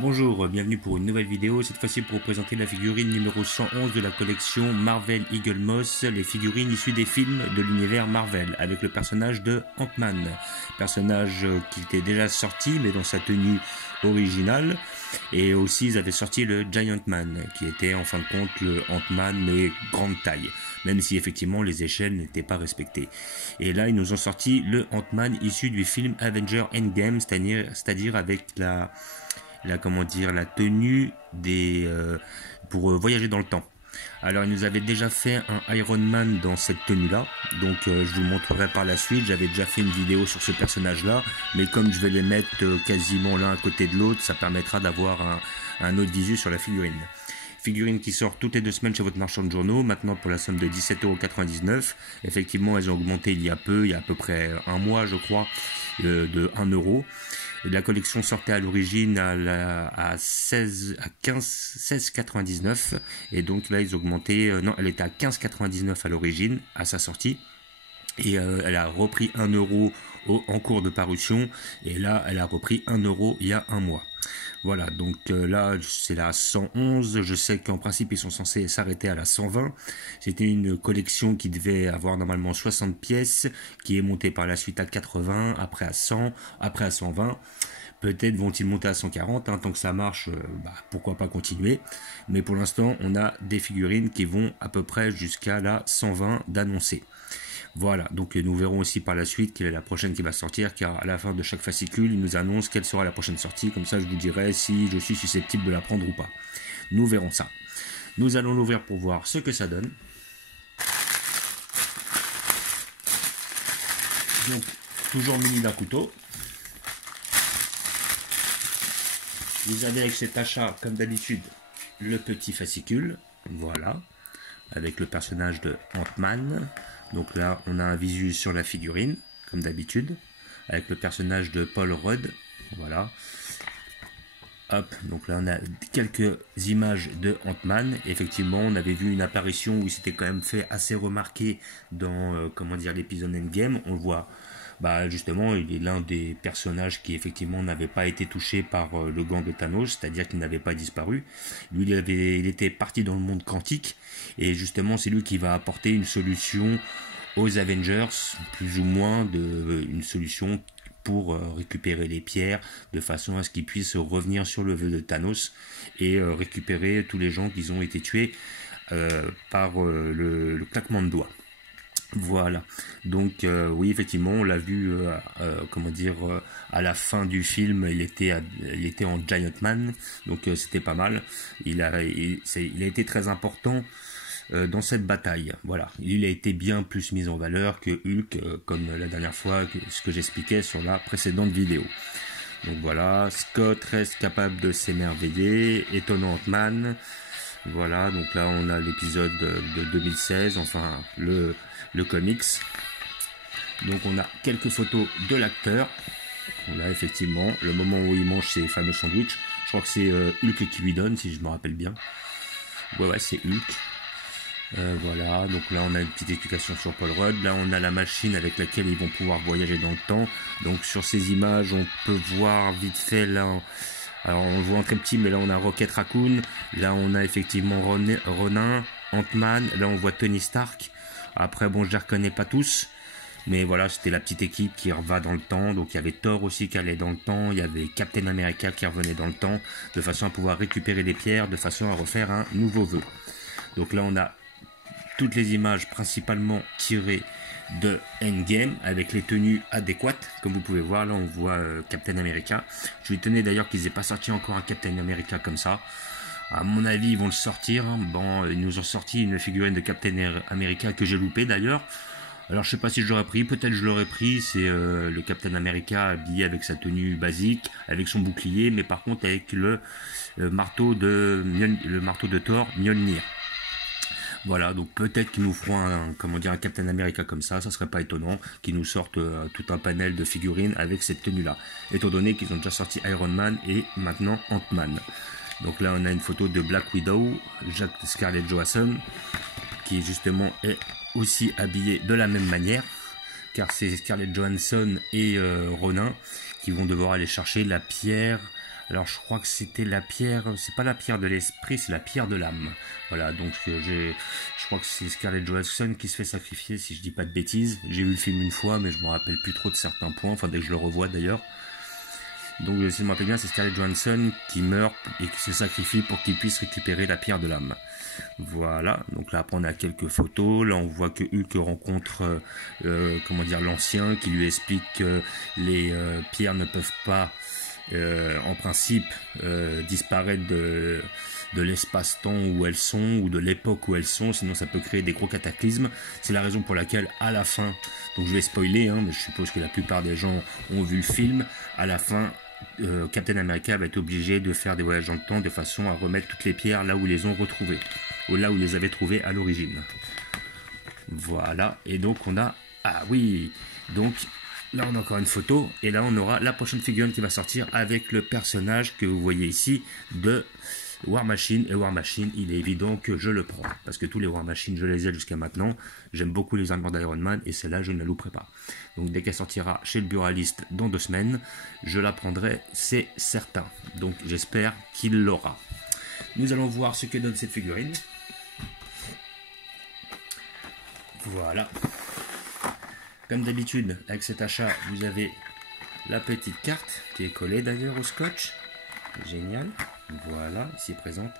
Bonjour, bienvenue pour une nouvelle vidéo, cette fois-ci pour vous présenter la figurine numéro 111 de la collection Marvel Eagle Moss, les figurines issues des films de l'univers Marvel, avec le personnage de Ant-Man, personnage qui était déjà sorti mais dans sa tenue originale, et aussi ils avaient sorti le Giant Man, qui était en fin de compte le Ant-Man mais grande taille, même si effectivement les échelles n'étaient pas respectées. Et là ils nous ont sorti le Ant-Man issu du film Avengers Endgame, c'est-à-dire avec la tenue pour voyager dans le temps. Alors il nous avait déjà fait un Iron Man dans cette tenue là, donc je vous le montrerai par la suite. J'avais déjà fait une vidéo sur ce personnage là, mais comme je vais les mettre quasiment l'un à côté de l'autre, ça permettra d'avoir un autre visu sur la figurine. Figurine qui sort toutes les 2 semaines chez votre marchand de journaux, maintenant pour la somme de 17,99 €. Effectivement, elles ont augmenté il y a peu près un mois je crois, de 1 €. La collection sortait à l'origine à 16,99 € et donc là ils ont augmenté, non, elle était à 15,99 € à l'origine à sa sortie. Et elle a repris 1 € en cours de parution, et là elle a repris 1 € il y a un mois. Voilà, donc là c'est la 111, je sais qu'en principe ils sont censés s'arrêter à la 120. C'était une collection qui devait avoir normalement 60 pièces, qui est montée par la suite à 80, après à 100, après à 120. Peut-être vont-ils monter à 140, tant que ça marche, pourquoi pas continuer. Mais pour l'instant on a des figurines qui vont à peu près jusqu'à la 120 d'annoncer. Voilà, donc nous verrons aussi par la suite quelle est la prochaine qui va sortir, car à la fin de chaque fascicule, il nous annonce quelle sera la prochaine sortie, comme ça je vous dirai si je suis susceptible de la prendre ou pas. Nous verrons ça. Nous allons l'ouvrir pour voir ce que ça donne. Donc, toujours muni d'un couteau. Vous avez avec cet achat, comme d'habitude, le petit fascicule, voilà, avec le personnage de Ant-Man. Donc là, on a un visu sur la figurine, comme d'habitude, avec le personnage de Paul Rudd, voilà. Hop, donc là on a quelques images de Ant-Man. Effectivement, on avait vu une apparition où il s'était quand même fait assez remarquer dans l'épisode Endgame. On le voit, justement, il est l'un des personnages qui effectivement n'avait pas été touché par le gant de Thanos, c'est-à-dire qu'il n'avait pas disparu. Lui, il était parti dans le monde quantique, et justement c'est lui qui va apporter une solution aux Avengers, plus ou moins une solution pour récupérer les pierres, de façon à ce qu'ils puissent revenir sur le vœu de Thanos et récupérer tous les gens qui ont été tués par le claquement de doigts. Voilà, donc oui, effectivement, on l'a vu, à la fin du film, il était en Giant Man, donc c'était pas mal. Il a été très important dans cette bataille. Voilà, il a été bien plus mis en valeur que Hulk, comme la dernière fois, ce que j'expliquais sur la précédente vidéo. Donc voilà, Scott reste capable de s'émerveiller, étonnant Ant-Man. Voilà, donc là on a l'épisode de 2016, enfin le comics. Donc on a quelques photos de l'acteur. On a effectivement le moment où il mange ses fameux sandwichs. Je crois que c'est Hulk qui lui donne, si je me rappelle bien. Ouais, c'est Hulk. Voilà, donc là on a une petite explication sur Paul Rudd. Là on a la machine avec laquelle ils vont pouvoir voyager dans le temps. Donc sur ces images on peut voir vite fait là, alors on le voit en très petit, mais là on a Rocket Raccoon, là on a effectivement Ronin, Ant-Man, là on voit Tony Stark. Après bon, je les reconnais pas tous, mais voilà, c'était la petite équipe qui va dans le temps. Donc il y avait Thor aussi qui allait dans le temps, il y avait Captain America qui revenait dans le temps, de façon à pouvoir récupérer les pierres, de façon à refaire un nouveau vœu. Donc là on a toutes les images principalement tirées de Endgame avec les tenues adéquates. Comme vous pouvez voir, là on voit Captain America. Je lui tenais d'ailleurs qu'ils n'aient pas sorti encore un Captain America comme ça. À mon avis ils vont le sortir. Bon, ils nous ont sorti une figurine de Captain America que j'ai loupé d'ailleurs. Alors je sais pas si je l'aurais pris, peut-être je l'aurais pris. C'est le Captain America habillé avec sa tenue basique, avec son bouclier, mais par contre avec le marteau de Thor, Mjolnir. Voilà, donc peut-être qu'ils nous feront un Captain America comme ça serait pas étonnant qu'ils nous sortent tout un panel de figurines avec cette tenue-là, étant donné qu'ils ont déjà sorti Iron Man et maintenant Ant-Man. Donc là on a une photo de Black Widow, Scarlett Johansson, qui justement est aussi habillée de la même manière, car c'est Scarlett Johansson et Ronin qu'ils vont devoir aller chercher la pierre. Alors je crois que c'était la pierre, c'est pas la pierre de l'esprit, c'est la pierre de l'âme. Voilà, donc je crois que c'est Scarlett Johansson qui se fait sacrifier, si je dis pas de bêtises. J'ai vu le film une fois, mais je me rappelle plus trop de certains points, enfin dès que je le revois d'ailleurs. Donc si je me rappelle bien, c'est Scarlett Johansson qui meurt et qui se sacrifie pour qu'il puisse récupérer la pierre de l'âme. Voilà, donc là après on a quelques photos, là on voit que Hulk rencontre comment dire, l'ancien qui lui explique que les pierres ne peuvent pas en principe disparaître de l'espace-temps où elles sont ou de l'époque où elles sont, sinon ça peut créer des gros cataclysmes. C'est la raison pour laquelle à la fin, donc je vais spoiler, mais je suppose que la plupart des gens ont vu le film, à la fin Captain America va être obligé de faire des voyages dans le temps de façon à remettre toutes les pierres là où ils les ont retrouvées, ou là où ils les avaient trouvées à l'origine. Voilà, et donc on a, ah oui, donc là on a encore une photo, et là on aura la prochaine figurine qui va sortir avec le personnage que vous voyez ici de War Machine. Et War Machine, il est évident que je le prends, parce que tous les War Machine je les ai jusqu'à maintenant. J'aime beaucoup les armures d'Iron Man, et celle-là je ne la louperai pas. Donc dès qu'elle sortira chez le buraliste dans 2 semaines, je la prendrai, c'est certain. Donc j'espère qu'il l'aura. Nous allons voir ce que donne cette figurine. Voilà. Comme d'habitude, avec cet achat, vous avez la petite carte qui est collée d'ailleurs au scotch. Génial. Voilà, ici présente.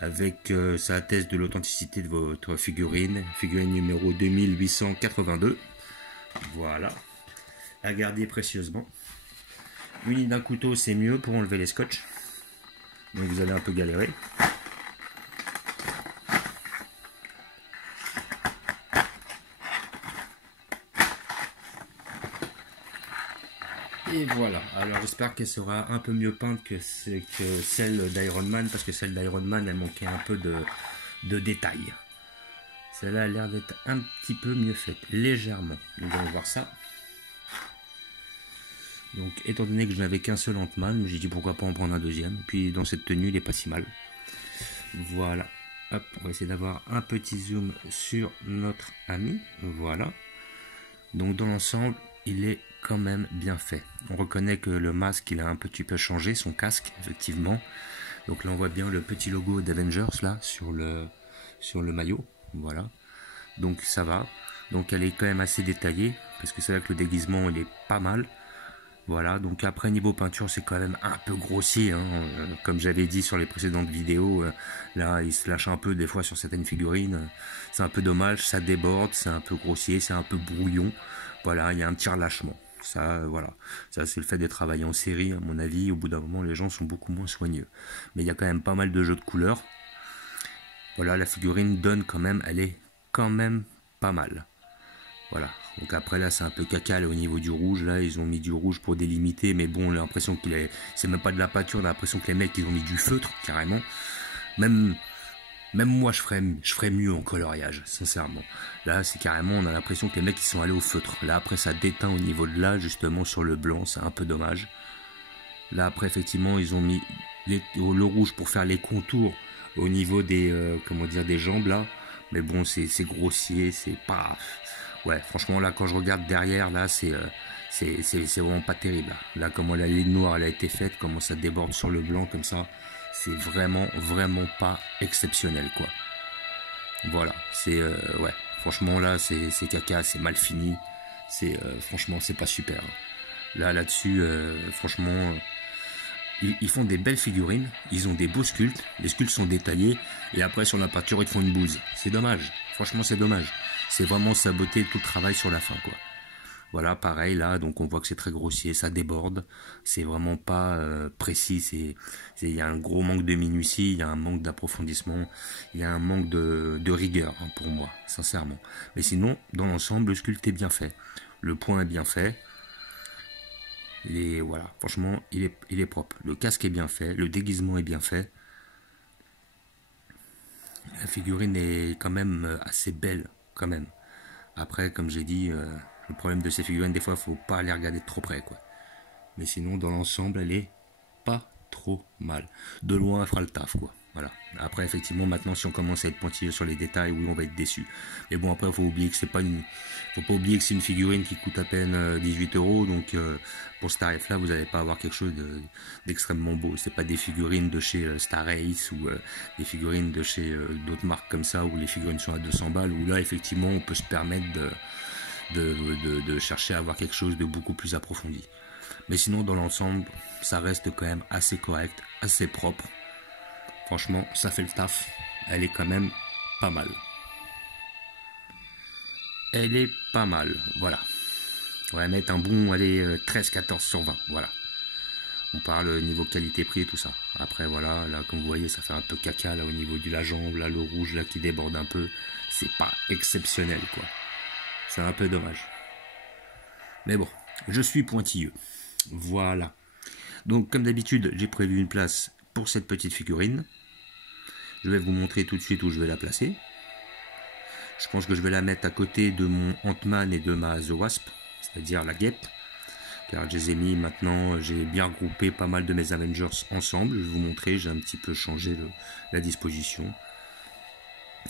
Avec ça atteste de l'authenticité de votre figurine. Figurine numéro 2882. Voilà. À garder précieusement. Muni d'un couteau, c'est mieux pour enlever les scotch. Donc vous allez un peu galérer. Et voilà, alors j'espère qu'elle sera un peu mieux peinte que celle d'Iron Man, parce que celle d'Iron Man, elle manquait un peu de détails. Celle-là a l'air d'être un petit peu mieux faite, légèrement. Nous allons voir ça. Donc, étant donné que je n'avais qu'un seul Ant-Man, j'ai dit pourquoi pas en prendre un deuxième. Puis dans cette tenue, il est pas si mal. Voilà. Hop, on va essayer d'avoir un petit zoom sur notre ami. Voilà. Donc dans l'ensemble, il est quand même bien fait. On reconnaît que le masque, il a un petit peu changé, son casque, effectivement. Donc là, on voit bien le petit logo d'Avengers, là, sur le maillot. Voilà. Donc ça va. Donc elle est quand même assez détaillée, parce que c'est vrai que le déguisement, il est pas mal. Voilà, donc après niveau peinture c'est quand même un peu grossier, comme j'avais dit sur les précédentes vidéos, là il se lâche un peu des fois sur certaines figurines, c'est un peu dommage, ça déborde, c'est un peu grossier, c'est un peu brouillon, voilà, il y a un petit relâchement, ça voilà, ça c'est le fait de travailler en série, à mon avis, au bout d'un moment les gens sont beaucoup moins soigneux, mais il y a quand même pas mal de jeux de couleurs, voilà, la figurine donne quand même, elle est quand même pas mal, voilà. Donc après là c'est un peu caca là, au niveau du rouge, là ils ont mis du rouge pour délimiter, mais bon, j'ai l'impression qu'il est, c'est même pas de la peinture, on a l'impression que les mecs ils ont mis du feutre carrément. Même moi je ferais mieux en coloriage, sincèrement. Là c'est carrément, on a l'impression que les mecs ils sont allés au feutre. Là après ça déteint au niveau de là, justement sur le blanc, c'est un peu dommage. Là après effectivement ils ont mis le rouge pour faire les contours au niveau des comment dire, des jambes là, mais bon c'est grossier, c'est pas... Ouais, franchement, là, quand je regarde derrière, là, c'est vraiment pas terrible. Là, comment la ligne noire, elle a été faite, comment ça déborde sur le blanc, comme ça, c'est vraiment, vraiment pas exceptionnel, quoi. Voilà, c'est, ouais, franchement, là, c'est caca, c'est mal fini. Franchement, c'est pas super. Là-dessus, franchement, ils font des belles figurines, ils ont des beaux sculptes, les sculptes sont détaillés, et après, sur la peinture, ils te font une bouse. C'est dommage, franchement, c'est dommage. C'est vraiment saboter tout le travail sur la fin, quoi. Voilà, pareil là, donc on voit que c'est très grossier, ça déborde, c'est vraiment pas précis, il y a un gros manque de minutie, il y a un manque d'approfondissement, il y a un manque de rigueur, pour moi, sincèrement. Mais sinon, dans l'ensemble, le sculpte est bien fait, le point est bien fait, et voilà, franchement, il est propre, le casque est bien fait, le déguisement est bien fait, la figurine est quand même assez belle, quand même. Après, comme j'ai dit, le problème de ces figurines, des fois, il faut pas les regarder de trop près, quoi. Mais sinon, dans l'ensemble, elle est pas trop mal. De loin, elle fera le taf, quoi. Voilà. Après, effectivement, maintenant, si on commence à être pointilleux sur les détails, oui, on va être déçu. Mais bon, après, faut pas oublier que c'est une figurine qui coûte à peine 18 euros. Donc, pour ce tarif-là, vous n'allez pas avoir quelque chose d'extrêmement beau. C'est pas des figurines de chez Star Ace ou des figurines de chez d'autres marques comme ça où les figurines sont à 200 balles. Où là, effectivement, on peut se permettre de chercher à avoir quelque chose de beaucoup plus approfondi. Mais sinon, dans l'ensemble, ça reste quand même assez correct, assez propre. Franchement, ça fait le taf. Elle est quand même pas mal. Elle est pas mal, voilà. On va mettre un bon, allez, 13-14 sur 20, voilà. On parle niveau qualité-prix et tout ça. Après, voilà, là, comme vous voyez, ça fait un peu caca, là, au niveau de la jambe, là, le rouge, là, qui déborde un peu. C'est pas exceptionnel, quoi. C'est un peu dommage. Mais bon, je suis pointilleux. Voilà. Donc, comme d'habitude, j'ai prévu une place pour cette petite figurine. Je vais vous montrer tout de suite où je vais la placer. Je pense que je vais la mettre à côté de mon Ant-Man et de ma The Wasp, c'est-à-dire la guêpe. Car je les ai mis maintenant, j'ai bien regroupé pas mal de mes Avengers ensemble. Je vais vous montrer, j'ai un petit peu changé la disposition.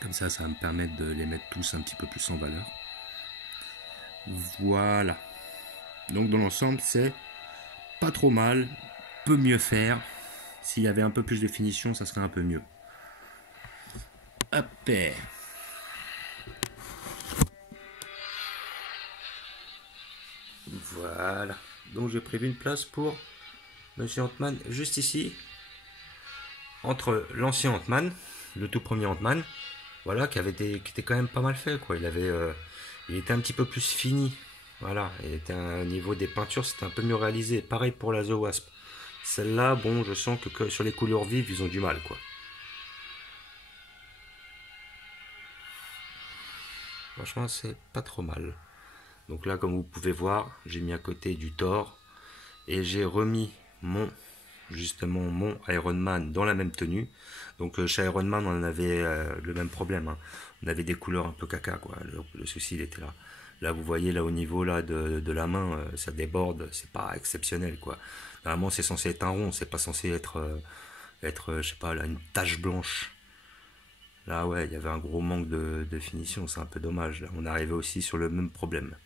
Comme ça, ça va me permettre de les mettre tous un petit peu plus en valeur. Voilà. Donc dans l'ensemble, c'est pas trop mal, peut mieux faire. S'il y avait un peu plus de finition, ça serait un peu mieux. Hop. Voilà. Donc j'ai prévu une place pour Monsieur Ant-Man juste ici. Entre l'ancien Ant-Man, le tout premier Ant-Man, voilà, qui était quand même pas mal fait, quoi. Il était un petit peu plus fini. Voilà. Au niveau des peintures, c'était un peu mieux réalisé. Pareil pour la The Wasp. Celle-là, bon, je sens que sur les couleurs vives, ils ont du mal, quoi. Franchement, c'est pas trop mal. Donc là, comme vous pouvez voir, j'ai mis à côté du Thor et j'ai remis justement mon Iron Man dans la même tenue. Donc chez Iron Man, on avait le même problème. Hein. On avait des couleurs un peu caca, quoi. Le souci, il était là. Là, vous voyez, là au niveau là de la main, ça déborde. C'est pas exceptionnel, quoi. Normalement, c'est censé être un rond. C'est pas censé être, je sais pas, là, une tache blanche. Là, ouais, il y avait un gros manque de finition. C'est un peu dommage. Là, on arrivait aussi sur le même problème.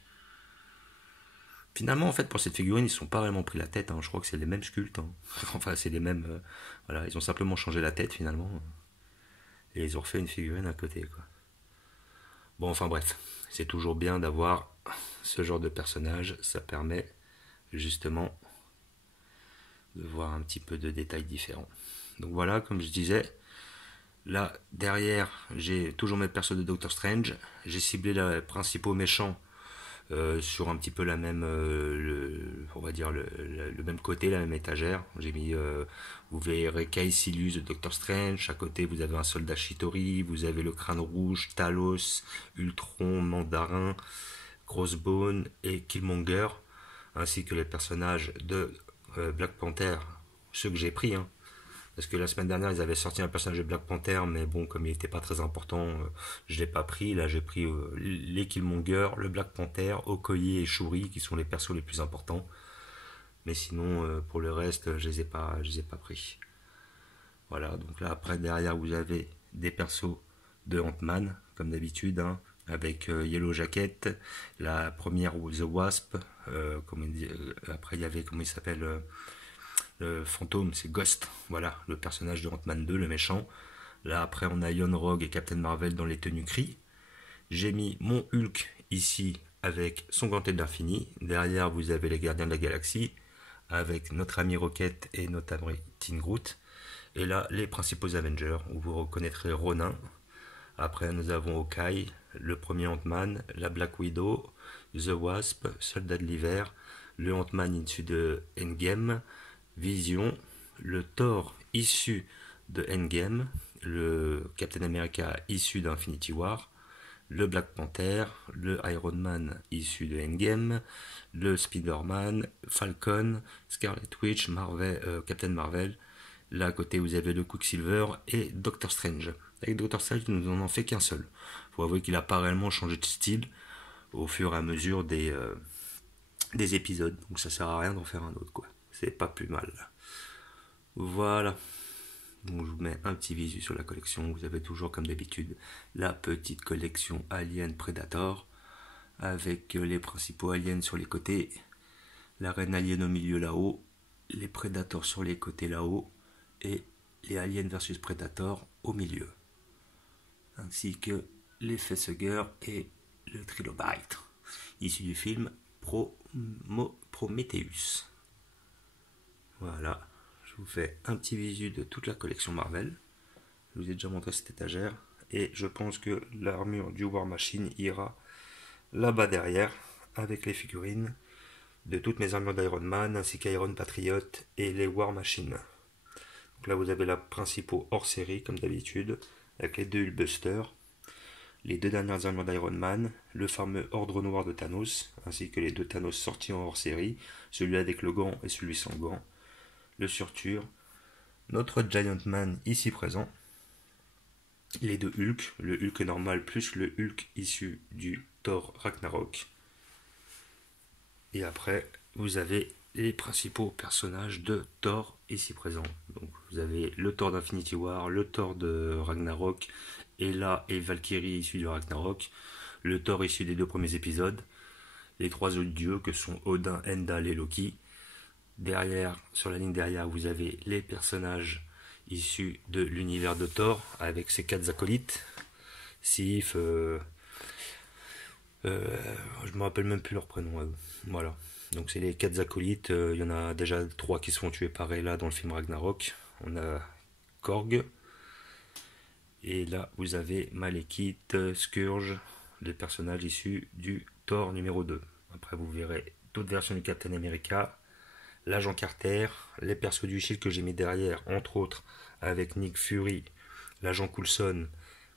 Finalement, en fait, pour cette figurine, ils ne sont pas vraiment pris la tête. Hein. Je crois que c'est les mêmes sculptes. Hein. Enfin, c'est les mêmes. Voilà, ils ont simplement changé la tête finalement. Et ils ont refait une figurine à côté, quoi. Bon, enfin bref, c'est toujours bien d'avoir ce genre de personnage. Ça permet justement de voir un petit peu de détails différents. Donc voilà, comme je disais, là derrière, j'ai toujours mes persos de Doctor Strange. J'ai ciblé les principaux méchants. Sur un petit peu la même, on va dire le même côté, la même étagère. J'ai mis, vous verrez Caecilius de Doctor Strange. À côté, vous avez un soldat Chitauri. Vous avez le Crâne Rouge, Talos, Ultron, Mandarin, Crossbone et Killmonger, ainsi que les personnages de Black Panther, ceux que j'ai pris. Hein. Parce que la semaine dernière, ils avaient sorti un personnage de Black Panther, mais bon, comme il n'était pas très important, je ne l'ai pas pris. Là, j'ai pris les Killmonger, le Black Panther, Okoye et Shuri, qui sont les persos les plus importants. Mais sinon, pour le reste, je les ai pas pris. Voilà, donc là, après, derrière, vous avez des persos de Ant-Man, comme d'habitude, hein, avec Yellow Jacket, la première The Wasp, après, il y avait, comment il s'appelle le fantôme, c'est Ghost, voilà, le personnage de Ant-Man 2, le méchant. Là, après, on a Iron Rogue et Captain Marvel dans les tenues Kree. J'ai mis mon Hulk ici avec son gantet de l'infini. Derrière, vous avez les Gardiens de la Galaxie avec notre ami Rocket et notre ami Teen Groot. Et là, les principaux Avengers, où vous reconnaîtrez Ronin. Après, nous avons Hawkeye, le premier Ant-Man, la Black Widow, The Wasp, Soldat de l'hiver, le Ant-Man issu de Endgame, Vision, le Thor issu de Endgame, le Captain America issu d'Infinity War, le Black Panther, le Iron Man issu de Endgame, le Spider-Man, Falcon, Scarlet Witch, Captain Marvel. Là à côté vous avez le Quicksilver et Doctor Strange. Avec Doctor Strange, nous n'en fait qu'un seul. Il faut avouer qu'il n'a pas réellement changé de style au fur et à mesure des épisodes. Donc ça sert à rien d'en faire un autre, quoi. C'est pas plus mal. Voilà. Donc je vous mets un petit visu sur la collection. Vous avez toujours comme d'habitude la petite collection Alien Predator avec les principaux aliens sur les côtés, la reine alien au milieu là-haut, les Predators sur les côtés là-haut et les Aliens versus Predator au milieu, ainsi que les Facehuggers et le Trilobite issu du film Prometheus. Voilà, je vous fais un petit visu de toute la collection Marvel. Je vous ai déjà montré cette étagère et je pense que l'armure du War Machine ira là-bas derrière avec les figurines de toutes mes armures d'Iron Man ainsi qu'Iron Patriot et les War Machine. Donc là vous avez la principaux hors série comme d'habitude avec les deux Hulkbusters, les deux dernières armures d'Iron Man, le fameux Ordre Noir de Thanos ainsi que les deux Thanos sortis en hors série, celui avec le gant et celui sans gant, le Surtur, notre Giant Man ici présent, les deux Hulk, le Hulk normal plus le Hulk issu du Thor Ragnarok. Et après, vous avez les principaux personnages de Thor ici présents. Donc vous avez le Thor d'Infinity War, le Thor de Ragnarok, Hela et Valkyrie issus du Ragnarok, le Thor issu des deux premiers épisodes, les trois autres dieux que sont Odin, Heimdall et Loki. Derrière, sur la ligne derrière, vous avez les personnages issus de l'univers de Thor avec ses quatre acolytes, Sif, je me rappelle même plus leur prénom. Voilà. Donc c'est les quatre acolytes. Il y en a déjà trois qui se font tuer par Hela dans le film Ragnarok. On a Korg. Et là vous avez Malekith, Scourge, les personnages issus du Thor numéro 2. Après vous verrez d'autres versions du Captain America, l'agent Carter, les persos du Shield que j'ai mis derrière, entre autres avec Nick Fury, l'agent Coulson,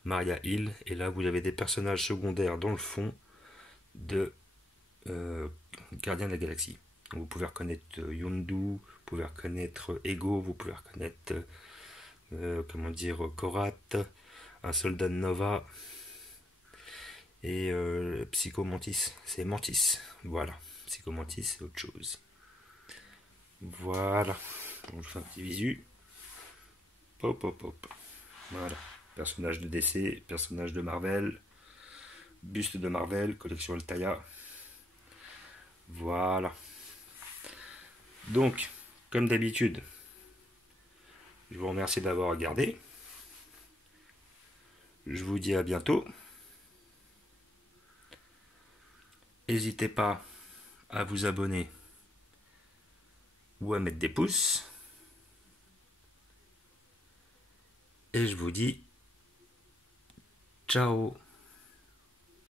Maria Hill. Et là vous avez des personnages secondaires dans le fond de Gardien de la Galaxie. Donc, vous pouvez reconnaître Yondu, vous pouvez reconnaître Ego, vous pouvez reconnaître Korat, un soldat de Nova et Psycho Mantis. C'est Mantis, voilà. Psycho Mantis, c'est autre chose. Voilà. Donc, je fais un petit visu. Hop, hop, hop. Voilà. Personnage de DC, personnage de Marvel, buste de Marvel, collection Altaïa. Voilà. Donc, comme d'habitude, je vous remercie d'avoir regardé. Je vous dis à bientôt. N'hésitez pas à vous abonner ou à mettre des pouces. Et je vous dis ciao.